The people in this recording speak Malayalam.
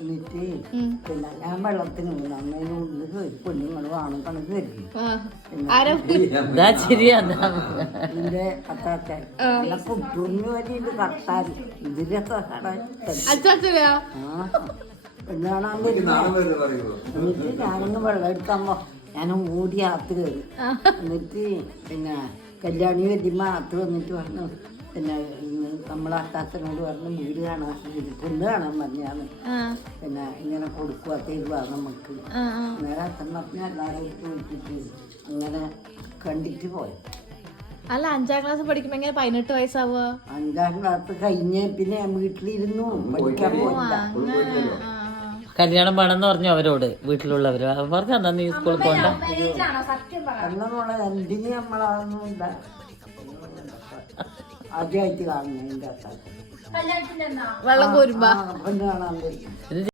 എന്നിട്ട് പിന്നെ ഞാൻ വെള്ളത്തിന് അന്നേരം ഉള്ളിൽ പെണ്ണുങ്ങൾ വേണം കണക്ക് കരുതി ഇതിന്റെ അത്താച്ച നല്ല കുട്ടൂറിന് വേണ്ടിയിട്ട് കട്ടാൻ ഇതിലൊക്കെ പെണ്ണാണാൻ എന്നിട്ട് ഞാനൊന്ന് വെള്ളം എടുക്കുമ്പോ ഞാൻ ഓടി അകത്ത് കയറി എന്നിട്ട് പിന്നെ കല്യാണി വരുമ്പോ അകത്ത് വന്നിട്ട് പറഞ്ഞു പിന്നെ നമ്മളെ അത്താച്ചനോട് പറഞ്ഞു വീട് കാണാൻ പെണ്ണ് കാണാൻ പറഞ്ഞാണ് പിന്നെ ഇങ്ങനെ കൊടുക്കുക തരുക നമുക്ക് നേരെ അച്ഛൻ പറഞ്ഞ എല്ലാവരും ചോദിച്ചിട്ട് അങ്ങനെ കണ്ടിട്ട് പോയി. അല്ല 5ാം ക്ലാസ് പഠിക്കുമ്പോ എങ്ങനെ 18 വയസ്സാവുക? 5ാം ക്ലാസ് കഴിഞ്ഞ പിന്നെ ഞാൻ വീട്ടിലിരുന്നു പഠിക്കാൻ പോയില്ല. കല്യാണം വേണമെന്ന് പറഞ്ഞു അവരോട് വീട്ടിലുള്ളവര് പറഞ്ഞാ നീ സ്കൂളിൽ പോണ്ട എന്നുള്ള എന്തിന് നമ്മളതൊന്നും ഇല്ല. ആദ്യമായിട്ട് കാണുന്നു എൻ്റെ അത്താച്ച വെള്ളം കോരുമ്പോ പെണ്ണ് കാണാൻ വരും.